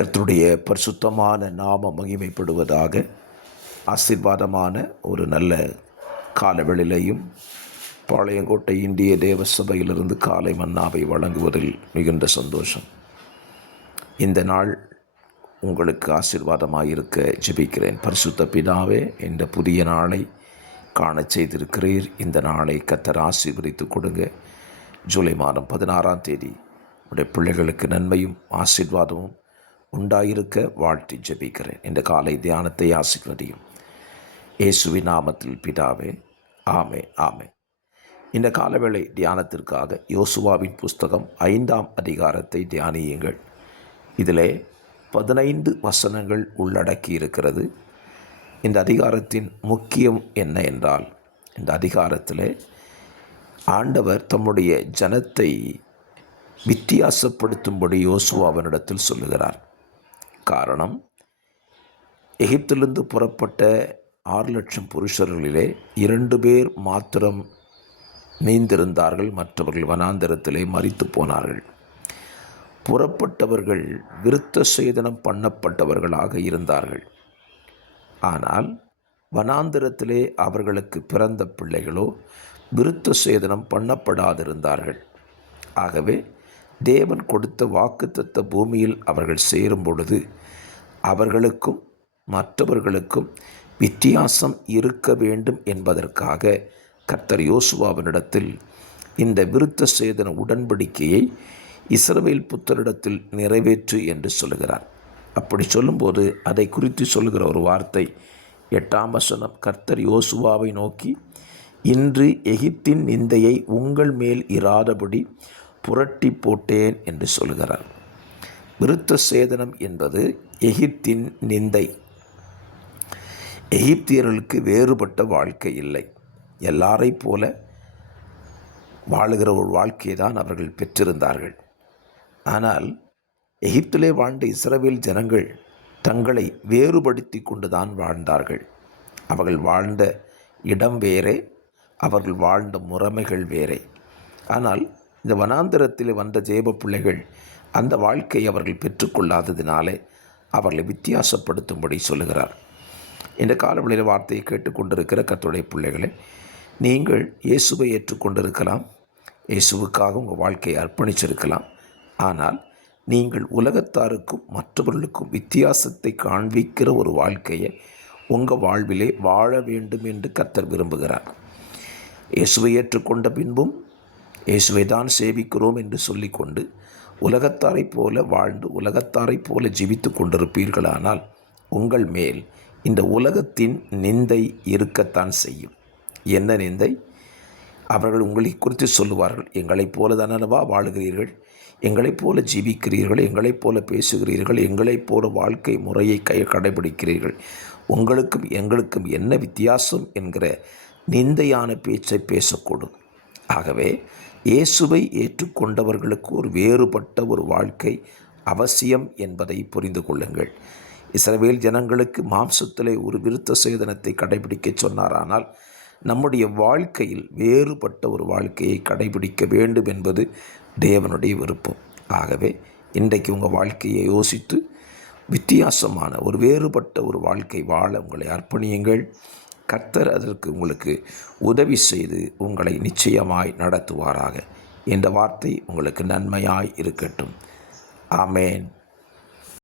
கர்த்தருடைய பரிசுத்தமான நாம மகிமைப்படுவதாக. ஆசீர்வாதமான ஒரு நல்ல காலவெளியிலையும் பாளையங்கோட்டை இந்திய தேவ சபையிலிருந்து காலை மன்னாவை வழங்குவதில் மிகுந்த சந்தோஷம். இந்த நாள் உங்களுக்கு ஆசீர்வாதமாயிருக்க ஜெபிக்கிறேன். பரிசுத்த பிதாவே, இந்த புதிய நாளை காண செய்திருக்கிறீர். இந்த நாளை கர்த்தர் ஆசீர்வதித்து கொடுங்க. ஜூலை மாதம் 16ஆம் தேதி உடைய பிள்ளைகளுக்கு நன்மையும் ஆசீர்வாதமும் உண்டாயிருக்க வாழ்த்தி ஜெபிக்கிறேன். இந்த காலை தியானத்தை ஆசீர்வதியும் இயேசுவின் நாமத்தில் பிதாவே, ஆமே ஆமே. இந்த காலவேளை தியானத்திற்காக யோசுவாவின் புஸ்தகம் 5ஆம் அதிகாரத்தை தியானியுங்கள். இதிலே 15 வசனங்கள் உள்ளடக்கி இருக்கிறது. இந்த அதிகாரத்தின் முக்கியம் என்ன என்றால், இந்த அதிகாரத்தில் ஆண்டவர் தம்முடைய ஜனத்தை வித்தியாசப்படுத்தும்படி யோசுவாவினிடத்தில் சொல்லுகிறார். காரணம், எகிப்திலிருந்து புறப்பட்ட 6 லட்சம் புருஷர்களிலே 2 பேர் மாத்திரம் மீந்திருந்தார்கள். மற்றவர்கள் வனாந்தரத்திலே மரித்து போனார்கள். புறப்பட்டவர்கள் விருத்த சேதனம் பண்ணப்பட்டவர்களாக இருந்தார்கள். ஆனால் வனாந்தரத்திலே அவர்களுக்கு பிறந்த பிள்ளைகளோ விருத்த சேதனம் பண்ணப்படாதிருந்தார்கள். ஆகவே தேவன் கொடுத்த வாக்குத்தத்த பூமியில் அவர்கள் சேரும் பொழுது அவர்களுக்கும் மற்றவர்களுக்கும் வித்தியாசம் இருக்க வேண்டும் என்பதற்காக கர்த்தர் யோசுவாவினிடத்தில் இந்த விருத்த சேதன உடன்படிக்கையை இஸ்ரவேல் புத்தரிடத்தில் நிறைவேற்று என்று சொல்லுகிறார். அப்படி சொல்லும்போது அதை குறித்து சொல்லுகிற ஒரு வார்த்தை 8ஆம் வசனம், கர்த்தர் யோசுவாவை நோக்கி, இன்று எகிப்தின் நிந்தையை உங்கள் மேல் இராதபடி புரட்டி போட்டேன் என்று சொல்கிறார். விருத்த சேதனம் என்பது எகிப்தின் நிந்தை. எகிப்தியர்களுக்கு வேறுபட்ட வாழ்க்கை இல்லை. எல்லாரை போல வாழுகிற ஒரு வாழ்க்கையை தான் அவர்கள் பெற்றிருந்தார்கள். ஆனால் எகிப்திலே வாழ்ந்த இஸ்ரவேல் ஜனங்கள் தங்களை வேறுபடுத்தி கொண்டுதான் வாழ்ந்தார்கள். அவர்கள் வாழ்ந்த இடம் வேறே, அவர்கள் வாழ்ந்த முறைமைகள் வேறே. ஆனால் இந்த வனாந்தரத்தில் வந்த ஜெப பிள்ளைகள் அந்த வாழ்க்கையை அவர்கள் பெற்றுக்கொள்ளாததினாலே அவர்களை வித்தியாசப்படுத்தும்படி சொல்லுகிறார். இந்த காலவெளியில் வார்த்தையை கேட்டுக்கொண்டிருக்கிற கர்த்தருடைய பிள்ளைகளை, நீங்கள் இயேசுவை ஏற்றுக்கொண்டிருக்கலாம், இயேசுவுக்காக உங்கள் வாழ்க்கையை அர்ப்பணிச்சிருக்கலாம். ஆனால் நீங்கள் உலகத்தாருக்கும் மற்றவர்களுக்கும் வித்தியாசத்தை காண்பிக்கிற ஒரு வாழ்க்கையை உங்கள் வாழ்விலே வாழ வேண்டும் என்று கர்த்தர் விரும்புகிறார். இயேசுவை ஏற்றுக்கொண்ட பின்பும் இயேசுவை தான் சேவிக்கிறோம் என்று சொல்லிக்கொண்டு உலகத்தாரை போல வாழ்ந்து உலகத்தாரை போல ஜீவித்து கொண்டிருப்பீர்களானால் உங்கள் மேல் இந்த உலகத்தின் நிந்தை இருக்கத்தான் செய்யும். என்ன நிந்தை? அவர்கள் உங்களை குறித்து சொல்லுவார்கள், எங்களைப் போல தானவா வாழுகிறீர்கள், எங்களைப் போல ஜீவிக்கிறீர்கள், எங்களைப் போல பேசுகிறீர்கள், எங்களைப் போல வாழ்க்கை முறையை கடைபிடிக்கிறீர்கள், உங்களுக்கும் எங்களுக்கும் என்ன வித்தியாசம் என்கிற நிந்தையான பேச்சை பேசக்கூடும். ஆகவே இயேசுவை ஏற்றுக்கொண்டவர்களுக்கு ஒரு வேறுபட்ட ஒரு வாழ்க்கை அவசியம் என்பதை புரிந்து கொள்ளுங்கள். இஸ்ரவேல் ஜனங்களுக்கு மாம்சத்திலே ஒரு விருத்த சேதனத்தை கடைபிடிக்க சொன்னாரானால் நம்முடைய வாழ்க்கையில் வேறுபட்ட ஒரு வாழ்க்கையை கடைபிடிக்க வேண்டும் என்பது தேவனுடைய விருப்பம். ஆகவே இன்றைக்கு உங்கள் வாழ்க்கையை யோசித்து வித்தியாசமான ஒரு வேறுபட்ட ஒரு வாழ்க்கை வாழ உங்களை அர்ப்பணியுங்கள். கர்த்தர் அதற்கு உங்களுக்கு உதவி செய்து உங்களை நிச்சயமாய் நடத்துவாராக. இந்த வார்த்தை உங்களுக்கு நன்மையாய் இருக்கட்டும். ஆமேன்.